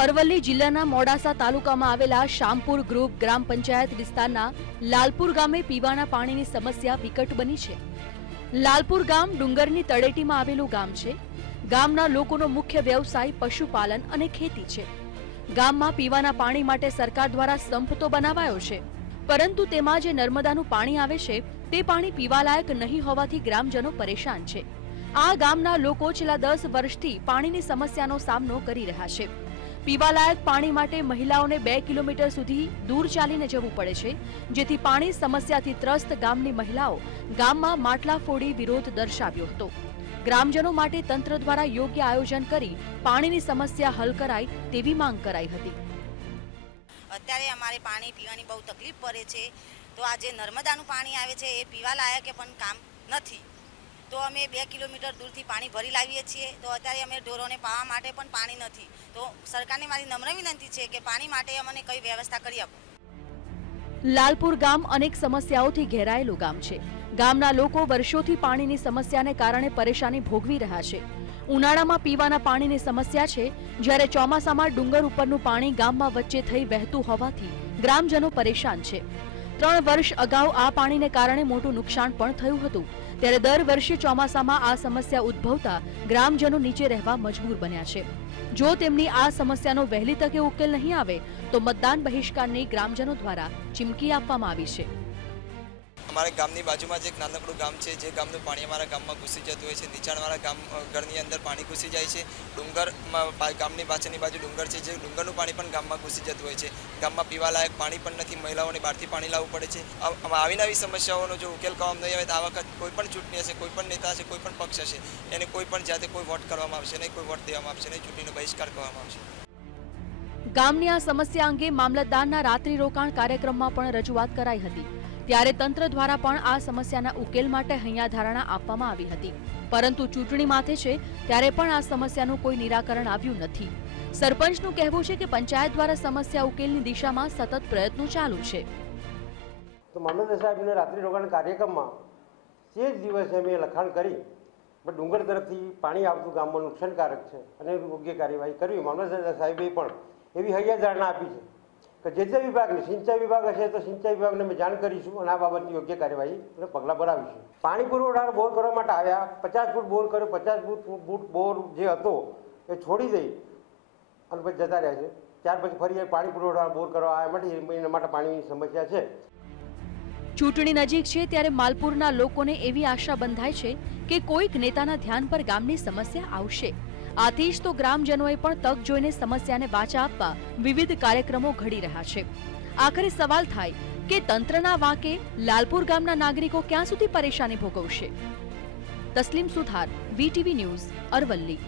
અરવલ્લી જિલ્લાના મોડાસા તાલુકામાં આવેલા શામપુર ગ્રુપ ગ્રામ પંચાયત વિસ્તારના લાલપુર ગામે પીવાના પાણીની સમસ્યા વિકટ બની છે. લાલપુર ગામ ડુંગરની તળેટીમાં આવેલું ગામ છે. ગામના લોકોનો મુખ્ય વ્યવસાય પશુપાલન અને ખેતી છે. ગામમાં પીવાના પાણી માટે સરકાર દ્વારા સંપ તો બનાવાયો છે, પરંતુ તેમાં જે નર્મદાનું પાણી આવે છે, તે પાણી પીવાલાયક નહીં હોવાથી ગ્રામજનો પરેશાન છે. આ ગામના લોકો છેલ્લા દસ વર્ષથી પાણીની સમસ્યાનો સામનો કરી રહ્યા છે. પીવાલાયક પાણી માટે મહિલાઓને બે કિલોમીટર સુધી દૂર ચાલીને જવું પડે છે, જેથી પાણી સમસ્યાથી ત્રસ્ત ગામની મહિલાઓ ગામમાં માટલા ફોડી વિરોધ દર્શાવ્યો હતો. ગ્રામજનો માટે તંત્ર દ્વારા યોગ્ય આયોજન કરી પાણીની સમસ્યા હલ કરાય તેવી માંગ કરાઈ હતી. અત્યારે અમારે પાણી પીવાની બહુ તકલીફ પડે છે. તો આ જે નર્મદાનું પાણી આવે છે, એ પીવા લાયક પણ કામ નથી. તો અમે બે કિલોમીટર દૂરથી પાણી ભરી લાવીએ છીએ. તો અત્યારે અમે ઢોરોને પાવા માટે પણ પાણી નથી. તો સરકારને મારી નમ્ર વિનંતી છે કે પાણી માટે અમને કઈ વ્યવસ્થા કરી આપો. લાલપુર ગામ અનેક સમસ્યાઓથી ઘેરાયેલું ગામ છે. ગામના લોકો વર્ષોથી પાણીની સમસ્યાને કારણે પરેશાની ભોગવી રહ્યા છે. ઉનાળામાં પીવાના પાણીની સમસ્યા છે, જ્યારે ચોમાસામાં ડુંગર ઉપરનું પાણી ગામમાં વચ્ચે થઈ વહેતું હોવાથી ગ્રામજનો પરેશાન છે. ત્રણ વર્ષ અગાઉ આ પાણીને કારણે મોટું નુકસાન પણ થયું હતું. ત્યારે દર વર્ષે ચોમાસામાં આ સમસ્યા ઉદ્ભવતા ગ્રામજનો નીચે રહેવા મજબૂર બન્યા છે. જો તેમની આ સમસ્યાનો વહેલી તકે ઉકેલ નહીં આવે, તો મતદાન બહિષ્કારની ગ્રામજનો દ્વારા ચીમકી આપવામાં આવી છે. અમારા ગામની બાજુમાં જ એક નાનકડું ગામ છે. જે ગામનું પાણી અમારા ગામમાં ઘૂસી જતું હોય છે. નીચાણવાળા ગામ ઘરની અંદર પાણી ઘૂસી જાય છે. ડુંગરમાં ગામની પાછળની બાજુ ડુંગર છે, જે ડુંગરનું પાણી પણ ગામમાં ઘૂસી જતું હોય છે. ગામમાં પીવાલાયક પાણી પણ નથી. મહિલાઓને બહારથી પાણી લાવવું પડે છે. આવીને આવી સમસ્યાઓનો જો ઉકેલ કરવામાં નહીં આવે તો આ વખત કોઈ પણ ચૂંટણી હશે, કોઈ પણ નેતા હશે, કોઈ પણ પક્ષ હશે, એને કોઈ પણ જાતે કોઈ વોટ કરવામાં આવશે નહીં, કોઈ વોટ દેવામાં આવશે નહીં, ચૂંટણીનો બહિષ્કાર કરવામાં આવશે. ગામની આ સમસ્યા અંગે મામલતદારના રાત્રિ રોકાણ કાર્યક્રમમાં પણ રજૂઆત કરાઈ હતી. ત્યારે તંત્ર દ્વારા પણ આ સમસ્યાના ઉકેલ માટે હૈયા ધારણા આપવામાં આવી હતી. પરંતુ ચૂંટણી માથે છે, ત્યારે પણ આ સમસ્યાનું કોઈ નિરાકરણ આવ્યું નથી. સરપંચનું કહેવું છે કે પંચાયત દ્વારા સમસ્યા ઉકેલની દિશામાં સતત પ્રયત્નો ચાલુ છે. તો મામલતદાર સાહેબને રાત્રિ રોકાણ કાર્યક્રમમાં તે જ દિવસે અમે લખાણ કરી, પણ ડુંગર તરફથી પાણી આવતું ગામમાં નુકસાનકારક છે અને યોગ્ય કાર્યવાહી કરવી. મામલતદાર સાહેબે પણ એવી હૈયા ધારણા આપી છે. કે જે તે વિભાગની સિંચાઈ વિભાગ હશે તો સિંચાઈ વિભાગને અમે જાણ કરીશું અને આ બાબતની યોગ્ય કાર્યવાહી અને પગલાં ભરાવીશું. પાણી પુરવઠા બોર કરવા માટે આવ્યા, પચાસ ફૂટ બોર કર્યો, પચાસ ફૂટ ફૂટ બોર જે હતો એ છોડી દઈ અને પછી જતા રહ્યા છે. ત્યાર પછી ફરી પાણી પુરવઠા બોર કરવા આવ્યા માટે એના માટે પાણીની સમસ્યા છે. ચૂંટણી નજીક છે ત્યારે માલપુરના લોકોને એવી આશા બંધાય છે કે કોઈક નેતાના ધ્યાન પર ગામની સમસ્યા આવશે. આથી જ તો ગ્રામજનોએ પણ તક જોઈને સમસ્યાને વાચા આપવા વિવિધ કાર્યક્રમો ઘડી રહ્યા છે. આખરે સવાલ થાય કે તંત્રના વાંકે લાલપુર ગામના નાગરિકો ક્યાં સુધી પરેશાની ભોગવશે? Taslim Suthar, VTV news, Aravalli.